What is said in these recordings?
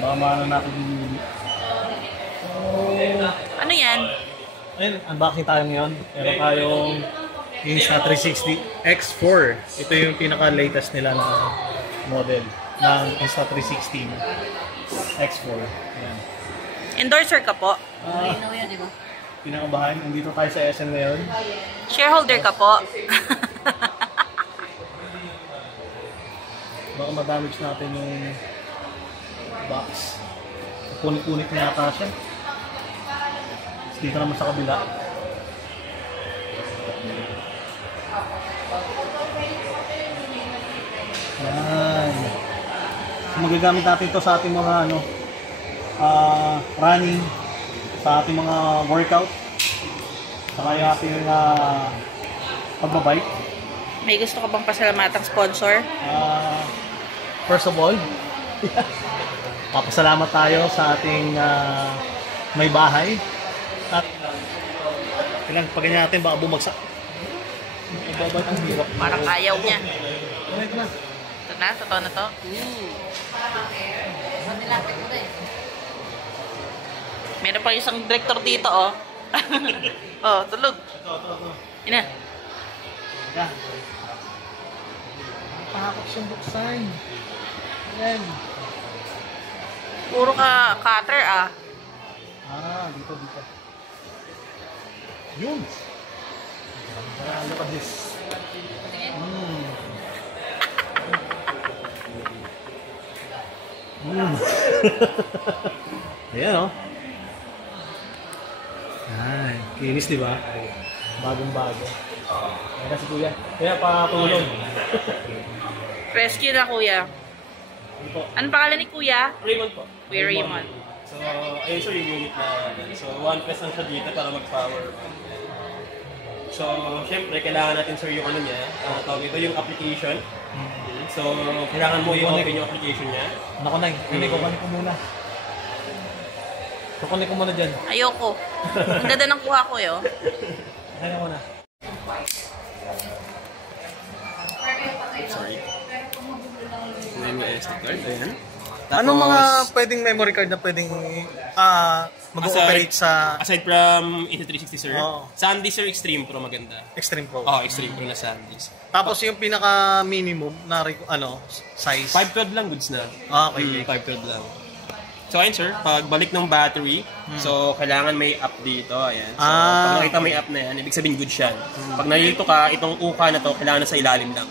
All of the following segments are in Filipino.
Baka maano natin yung... Ano yan? Ayun, unboxing tayo ngayon. Meron tayong Insta360 X4. Ito yung pinaka-latest nila na model ng Insta360 X4. Ayan. Endorser ka po? Pinakabahan, nandito tayo sa SM ngayon. Shareholder ka po? Baka ma-damage natin yung box. Punit-punit na yata siya. Dito naman sa kabila. Yan. So, magagamit natin ito sa ating mga running, sa ating mga workout, sa kaya ating pagbabike. May gusto ka bang pasalamatang sponsor? First of all, papasalamat tayo sa ating may bahay. At kailangan pa ganyan natin, baka bumagsak. Ang hirap. Parang ayaw niya. Ito na. Ito na? Totoo na to? Meron pa isang director dito, oh. Oh, tulog. Ito. Ina. Yan. Napakakot siyang buksan. Yan. Puro ka cutter, ah. Dito. Yun. Look at this. Ayan, oh. Ay, kinis, di ba? Bagong-bago. Ayan si Kuya. Kaya patulong. Rescue na, kuya. Ano pangalan ni kuya? Raymond po. Kuya Raymond. So, ayun sir yung unit na so, 1 peso lang siya dito para mag-power. So, syempre, kailangan natin sir yung ano niya. Tawag ito yung application. So, kailangan mo i-open yung application niya. Naku, Nay. Kukunin ko muna. Kukunin ko muna dyan. Ayoko. Ang ganda ng kuha ko, yo. Kaya ko na. Sorry. May SD card. Ayan. Anong mga pwedeng memory card na pwedeng mag-operate sa aside from Insta360 sir, Oh. SanDisk sir Extreme Pro maganda. Extreme Pro? Extreme Pro na SanDisk. Tapos yung pinaka-minimum na size? 512 lang goods na. Okay. 512 lang. So ayun sir, pagbalik ng battery, so kailangan may app dito, ayan. So pag nakita may app na yan, ibig sabihin good siya. Pag nalito ka, itong uka na to, kailangan na sa ilalim lang.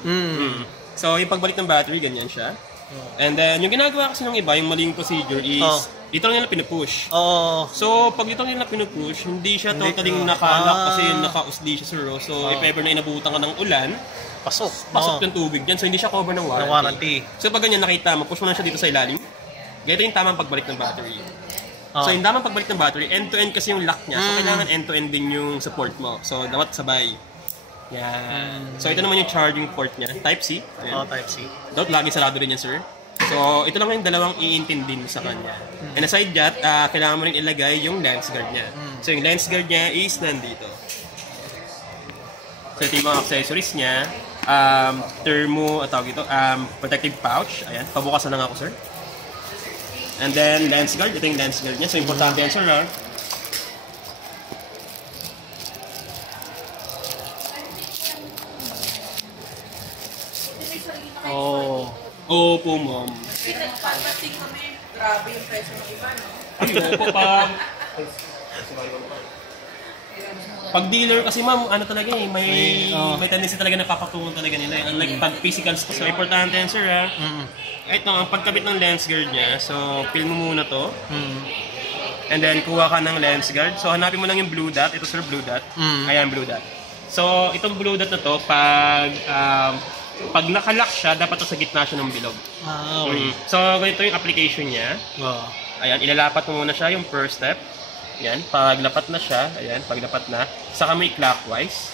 So yung pagbalik ng battery, ganyan siya. And then yung ginagawa kasi ng iba, yung maling procedure is, dito lang nila pinupush. So pag dito lang nila pinupush, hindi siya totally nakalock kasi naka-usli siya sir. So if ever na inabutan ka ng ulan, pasok yung tubig dyan. So hindi siya cover ng warranty. So pag ganyan nakita mo, push mo lang siya dito sa ilalim. Ganito yung tamang pagbalik ng battery. So yung tamang pagbalik ng battery, end-to-end kasi yung lock niya. So kailangan end-to-end din yung support mo. So dapat sabay. Yan. So ito naman yung charging port niya. Type-C. Type-C. Dapat lagi sarado rin yan, sir. So ito lang yung dalawang iintindi mo sa kanya. And aside that, kailangan mo rin ilagay yung lens guard niya. So yung lens guard niya is nandito. So ito yung mga accessories niya. Protective pouch. Ayan. Pabukasan lang ako, sir. And then lens guard. Ito yung lens guard niya. So importante yan, sir. Opo, ma'am. Pinagpapasing kami. Grabe yung presyo ng iba, no? Ay, opo pa. Pag dealer kasi ma'am, ano talaga eh, may tendency talaga na papatungan talaga nila eh. Unlike pag physical stuff, so importante yan sir ha. Ito, ang pagkabit ng lens guard niya, so peel mo muna to. And then kuha ka ng lens guard. So hanapin mo lang yung blue dot, ito sir blue dot. Ayan blue dot. So itong blue dot na to, pag nakalock siya, dapat sa gitna siya ng bilog. So ganito yung application niya. Ayan, ilalapat mo muna siya yung first step. Yan, paglapat na siya, ayan, paglapat na, saka mo i-clockwise.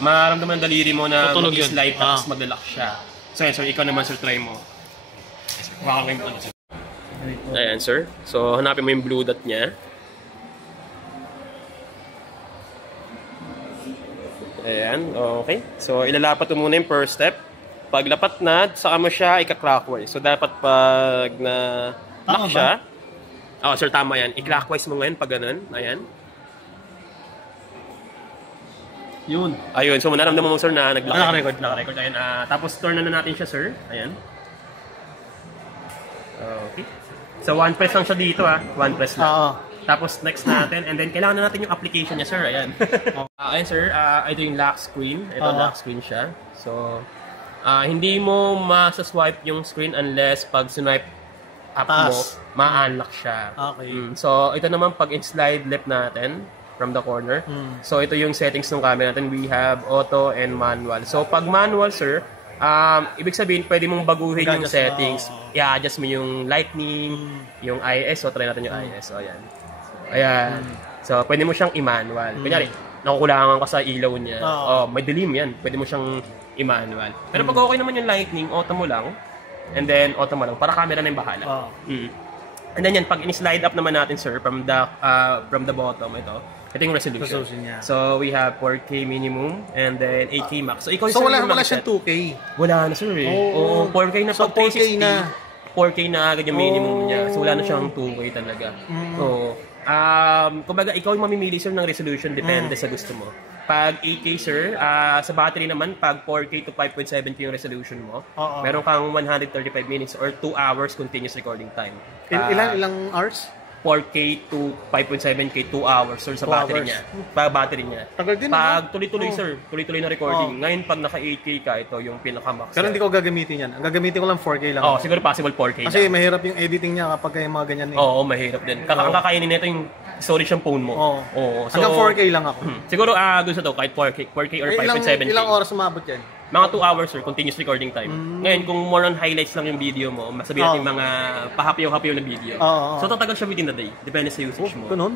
Mararamdaman ng daliri mo na mag-slide tapos maglalak siya. So ayan, sir, ikaw naman sir, try mo. Baka kayo mo sir. Ayan sir, so hanapin mo yung blue dot niya. Ayan, okay. So ilalapat mo muna yung first step. Paglapat na, saka mo siya ika-clockwise. So dapat pag na Lock siya. Oh, sir, tama yan. I-clockwise mo ngayon pag ganun. Ayan. Yun. Ayun. So, naramdaman mo, sir, na nag-lock. Naka-record. Naka-record. Ayan. Tapos, turn na natin siya, sir. Ayan. Okay. So, one press lang siya dito, One press lang. Oo. Tapos, next natin. And then, kailangan na natin yung application niya, sir. Ayan. Ayan, sir. Ito yung lock screen. Ito, lock screen siya. So, hindi mo masaswipe yung screen unless pag swipe up mo, ma-unlock siya. Okay. So, ito naman pag in-slide left natin from the corner. So, ito yung settings ng camera natin. We have auto and manual. So, pag manual, sir, ibig sabihin, pwede mong baguhin yung settings. I-adjust mo yung lightning, yung ISO. Try natin yung ISO. Ayan. Ayan. So, pwede mo siyang i-manual. Kunyari, nakukulangan ka sa ilaw niya. May dilim yan. Pwede mo siyang i-manual. Pero pag okay naman yung lightning, auto mo lang. And then, auto mo lang. Para camera na yung bahala. And then yan, pag in-slide up naman natin, sir, from the bottom, ito yung resolution niya. So, we have 4K minimum and then 8K max. So, ikaw, so wala siyang 2K? Wala na, sir, Oo, 4K na. So, 4K na. 4K na agad yung minimum niya. So, wala na siyang 2K talaga. So, kumbaga, ikaw yung mamimili, sir, ng resolution. Depende sa gusto mo. Pag 8K, sir, sa battery naman, pag 4K to 5.7K yung resolution mo, meron kang 135 minutes or 2 hours continuous recording time. Ilang hours? 4K to 5.7K, 2 hours, sir, sa battery niya. Battery niya. Tagal din, pag tuloy-tuloy, sir, tuloy-tuloy na recording. Ngayon, pag naka 8K ka, ito yung pinaka-max. Pero hindi ko gagamitin yan. Ang gagamitin ko lang 4K lang. Siguro possible 4K kasi mahirap yung editing niya kapag yung mga ganyan. Oo, mahirap din. Ang kakainin nito yung storage ng phone mo. Oo. So, hanggang 4K lang ako. Siguro, gusto to, kahit 4K or 5.7K. Ilang oras umabot yan? Mga 2 hours, sir, continuous recording time. Ngayon, kung more on highlights lang yung video mo, masabi natin mga pahapyaw-hapyaw na video. So, tatagal siya within the day. Depende sa usage mo. Ganun?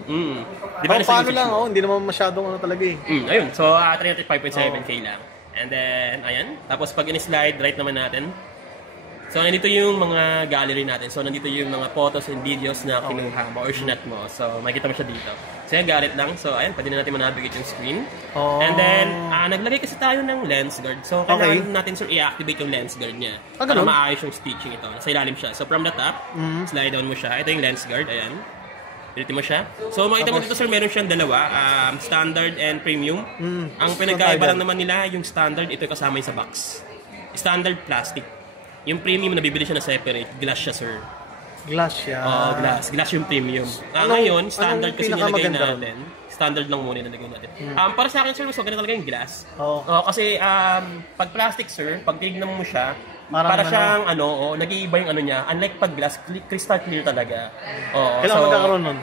Depende sa usage lang, mo. hindi naman masyadong talaga eh. Ayun, so, try natin 5.7K lang. And then, ayan. Tapos, pag in-slide, right naman natin. So, nandito yung mga gallery natin. So, nandito yung mga photos and videos na kinuha mo or shinat mo. So, makikita mo siya dito. So, yan, galit lang. So, ayan, pwede na natin manavigate yung screen. And then, naglagay kasi tayo ng lens guard. So, kailangan natin, sir, i-activate yung lens guard niya. Para maayos yung stitching ito. Nasa ilalim siya. So, from the top, slide down mo siya. Ito yung lens guard. Ayan. Pilitin mo siya. So, makita mo dito, sir, meron siyang dalawa. Standard and premium. Ang pinagkaiba lang naman nila, yung standard, ito yung kasama yung sa box. Standard plastic. Yung premium, nabibili siya na separate. Glass siya, sir. Glass siya? Glass. Glass yung premium. Ngayon, standard kasi nilagay natin. Standard lang muna nilagay natin. Para sa akin, sir, mas maganda talaga yung glass. Kasi, pag plastic, sir, pag tignan mo siya, para siyang, nag-iiba yung niya. Unlike pag glass, crystal clear talaga. Kailangan magkakaroon nun?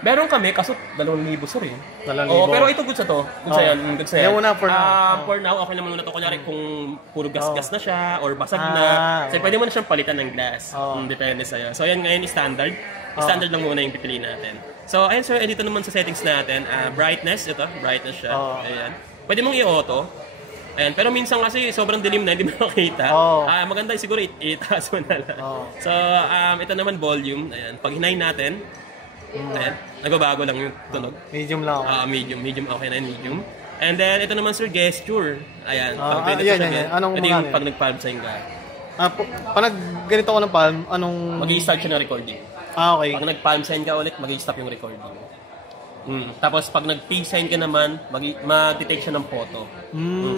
Meron kami, kaso 2,000 sir eh. 2,000? Pero ito good sa to. Good sa yan. Good sa yan. For now. For now, okay naman muna to. Kunyari kung puro gas-gas na siya or basag na. So, pwede mo na siyang palitan ng glass. Depende sa'yo. So, yan ngayon standard. Standard lang muna yung pipiliin natin. So, ayun sir, dito naman sa settings natin. Brightness, ito. Brightness siya. Ayan. Pwede mong i-auto. Ayan. Pero minsan kasi sobrang dilim na, hindi mo makita. Maganda siguro itaas mo na lang. So, ito naman volume. Ayan. Pag hinayin natin, ayan, nagbabago lang yung tunog. Medium lang. Medium okay na yun, medium. And then, ito naman sir, gesture. Ayan. Anong ito yung pag nag-palm sign ka. Pag ganito ko ng palm, anong... Mag-i-start siya ng recording. Okay. Pag nag-palm sign ka ulit, mag-i-stop yung recording. Tapos pag nag-pig sign ka naman, mag-detect siya ng photo.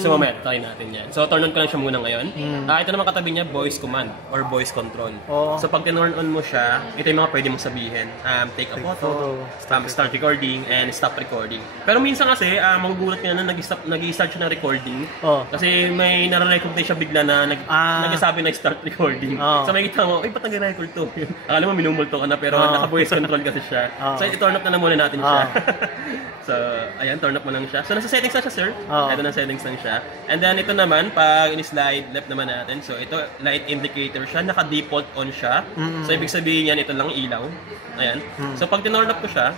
So mamaya, try natin yan. So turn on ko lang siya muna ngayon. Ito naman katabi niya, voice command or voice control. So pag turn on mo siya, ito yung mga pwede mong sabihin. Take a photo, start recording, and stop recording. Pero minsan kasi, magugulat ka na nag-i-start siya ng recording. Kasi may nare-recognize siya bigla na nagsasabi na start recording. So makikita mo, ba't nag-record to? Akala mo minumulto ka na, pero naka-voice control kasi siya. So i-turn up na muna natin siya. So, ayan, turn up mo lang siya. So, nasa settings na siya, sir. Ito na settings lang siya. And then, ito naman, pag in-slide left naman natin. So, ito, light indicator siya. Naka-default on siya. So, ibig sabihin yan, ito lang ilaw. Ayan. So, pag tinurn up ko siya,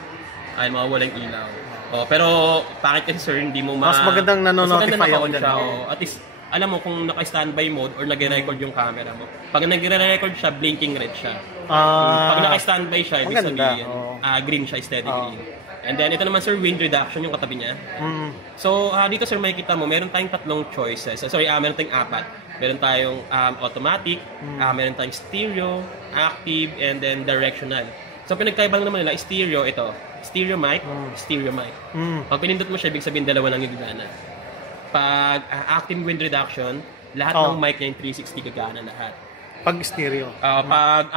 ay mawawala yung ilaw. Pero, bakit kasi, sir, hindi mo mas magandang nanonotify ako dyan. At least, alam mo kung naka-standby mode or nag-record yung camera mo. Pag nag-record siya, blinking red siya. Pag naka-standby siya, ibig sabihin, green siya, steady green. And then, ito naman, sir, wind reduction yung katabi niya. So, dito, sir, makikita mo, meron tayong 3 choices. Meron tayong 4. Meron tayong automatic, meron tayong stereo, active, and then directional. So pinagkaiba lang naman nila, stereo, ito. Stereo mic, stereo mic. Pag pinindot mo siya, ibig sabihin dalawa lang yung gagana. Pag active wind reduction, lahat ng mic niya yung 360 gagana lahat. Pag stereo. Pag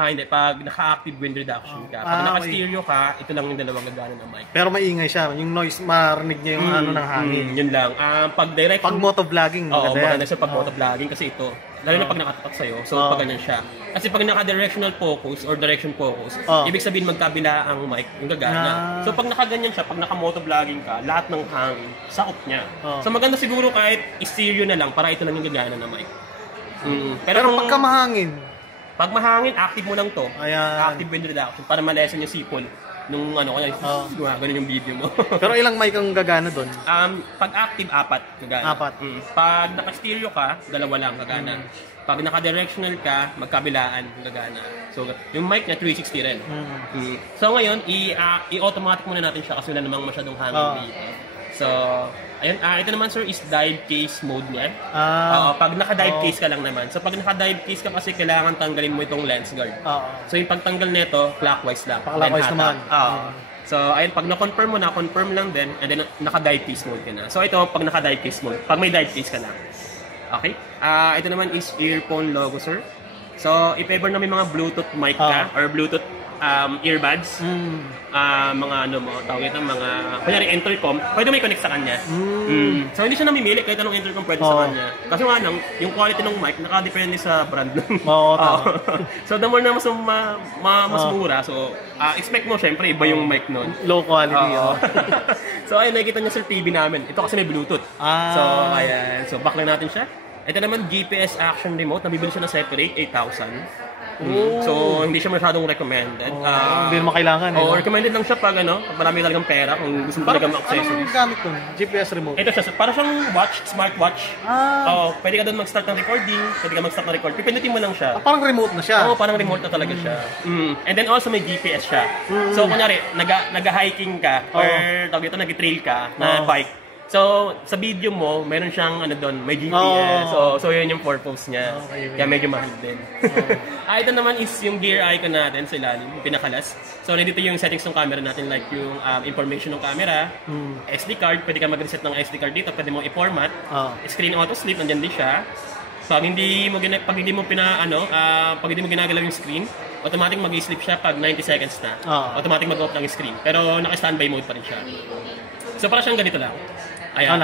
naka-active wind reduction ka. Pag naka-stereo ka, ito lang yung dalawang gagana ng mic. Pero maingay siya, yung noise, marinig niya yung ano ng hangin. Yun lang. Pag direct... Pag motovlogging, maganda siya pag motovlogging kasi ito. Lalo na pag nakatatak sa'yo, so pag ganyan siya. Kasi pag naka-directional focus or direction focus, ibig sabihin magkabila ang mic, yung gagana. So pag nakaganyan siya, pag naka-motovlogging ka, lahat ng hangin, sakop niya. So maganda siguro kahit stereo na lang, para ito lang yung gagana ng mic. Pero pagka mahangin? Pag mahangin, active mo lang to. Ayan. Active wind reduction para ma-lessen yung sipol. Nung kaya ganun yung video mo. Pero ilang mic ang gagana doon? Pag active, 4 gagana. 4. Pag naka-stereo ka, 2 lang gagana. Pag naka-directional ka, magkabilaan gagana. So, yung mic niya, 360 rin. So, ngayon, i-automatic muna natin siya kasi wala namang masyadong hangin dito. So, ayun, ito naman sir is dive case mode niya. Pag naka-dive case ka lang naman. So pag naka-dive case ka kasi kailangan tanggalin mo itong lens guard. So yung pagtanggal nito, clockwise lang. Clockwise naman. So ayun, pag na-confirm mo na, confirm lang din and then naka-dive case mode ka na. So ito, pag naka-dive case mode, pag may dive case ka lang. Okay? Ito naman is earphone logo sir. So if ever na may mga Bluetooth mic ka or Bluetooth earbuds, mga ano mo, tawag ito, mga, kunyari intercom, pwede may connect sa kanya. So hindi siya namimili kahit anong intercom pwede sa kanya. Kasi nga lang, yung quality ng mic, nakadepende sa brand nun. So the more na mas mura, so expect mo syempre iba yung mic nun. Low quality. So ayun, nakikita niyo sa TV namin. Ito kasi may Bluetooth. So ayan, so back lang natin siya. Ito naman GPS action remote, nabibili siya na separate, 8,000. So, hindi siya masyadong recommended. Hindi naman kailangan. Recommended lang siya pag marami talagang pera, kung gusto mo talagang accessories. Anong gamit ko? GPS remote? Ito siya, para siyang watch, smartwatch. Pwede ka doon mag-start ng recording, pwede ka mag-start ng record. Pipindutin mo lang siya. Parang remote na siya? Parang remote na talaga siya. And then also may GPS siya. So, kunyari, nag-hiking ka, or tawag ito, nag-trail ka, na bike. So, sa video mo, meron siyang doon, may GPS. So yun yung purpose niya. Kaya medyo mahal din. Ito naman is yung gear icon natin sa ilalim, yung pinakalas. So, nandito yung settings ng camera natin, like yung information ng camera, SD card, pwede ka mag-reset ng SD card dito, pwede mo i-format. Screen auto sleep, nandyan din siya. Pag hindi mo ginagalaw yung screen, automatic mag-sleep siya pag 90 seconds na. Automatic mag-off lang yung screen. Pero naka-standby mode pa rin siya. So, para siyang ganito lang. Ayan.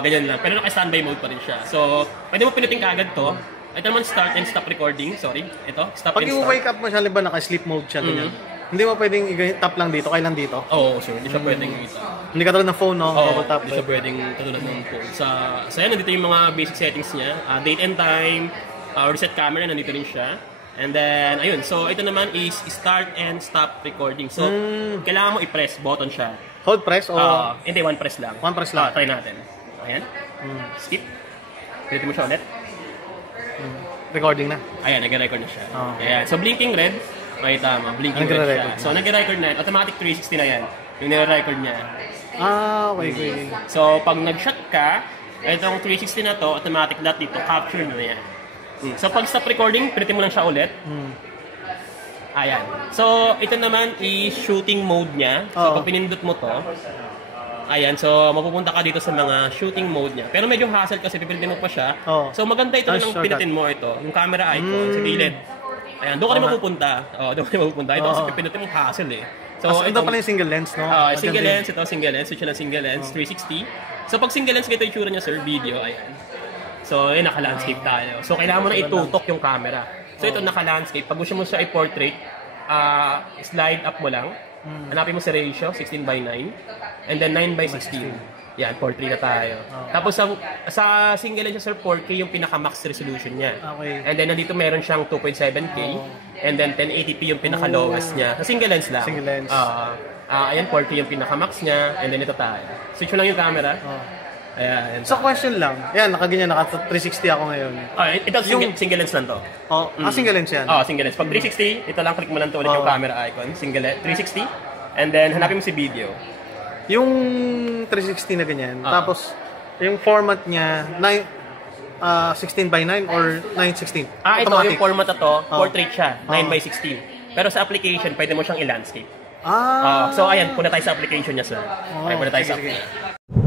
Ganyan lang. Pero naka-standby mode pa rin siya. So, pwede mo pinutin kaagad to. Ito naman start and stop recording. Sorry. Ito, stop pag and start. Pag i-wake up mo siya, liba naka-sleep mode siya. Hindi mo pwedeng i-tap lang dito, kailan dito? Sure. Hindi siya pwedeng ito. Hindi katulad ng phone, no? Tap. Hindi siya pwedeng katulad ng phone. Sa yan, nandito yung mga basic settings niya. Date and time, reset camera, nandito rin siya. And then, ayun. So, ito naman is start and stop recording. So, kailangan mo i-press button siya. Hold press o? Hindi, one press lang. One press lang. Try natin. Ayan. Skip. Pilitin mo siya ulit. Recording na. Ayan, nag-record na siya. Ayan. So, blinking red. May tama. Blinking red siya. So, nag-record na. Automatic 360 na yan. Yung nire-record niya. Okay. So, pag nag-shot ka, itong 360 na to, automatic dot dito, capture na yan. So, pag stop recording, pilitin mo lang siya ulit. Ayan. So, ito naman is shooting mode niya. So, pag pinindot mo to, ayan. So, mapupunta ka dito sa mga shooting mode niya. Pero medyo hassle kasi pipilitin mo pa siya. So, maganda ito na lang pilitin mo ito. Yung camera icon sa gilid. Ayan. Doon ka rin mapupunta. Doon ka rin mapupunta. Ito kasi pipilitin mo hassle eh. So, ito pala yung single lens, no? Single lens. Ito, single lens. Switch na single lens. 360. So, pag single lens, ito yung tsura niya, sir. Video. Ayan. So, naka-landscape tayo. So, kailangan mo na itutok yung camera. So, ito naka-landscape. Pag gusto mo siya i-portrait, slide up mo lang. Hanapin mo sa ratio, 16:9. And then 9:16. Yan, 4:3 na tayo. Tapos sa single lens sir, 4K yung pinaka-max resolution niya. And then nandito meron siyang 2.7K. And then 1080p yung pinaka-lowest niya. Sa single lens lang. Single lens. Ayan, 4K yung pinaka-max niya. And then ito tayo. Switch mo lang yung camera. Ayan. So question lang. Yan, nakaganyan, naka 360 ako ngayon. Ito single lens lang to. Single lens yan? Single lens. Pag 360, ito lang, click mo lang to ulit yung camera icon. Single lens, 360. And then, hanapin mo si video. Yung 360 na ganyan, tapos, yung format niya, 16:9 or 9:16? Ito Automatic. yung format na to, portrait siya, 9:16. Pero sa application, pwede mo siyang i-landscape. So ayan, punta tayo sa application niya, sir. Okay, punta tayo sa sige. application.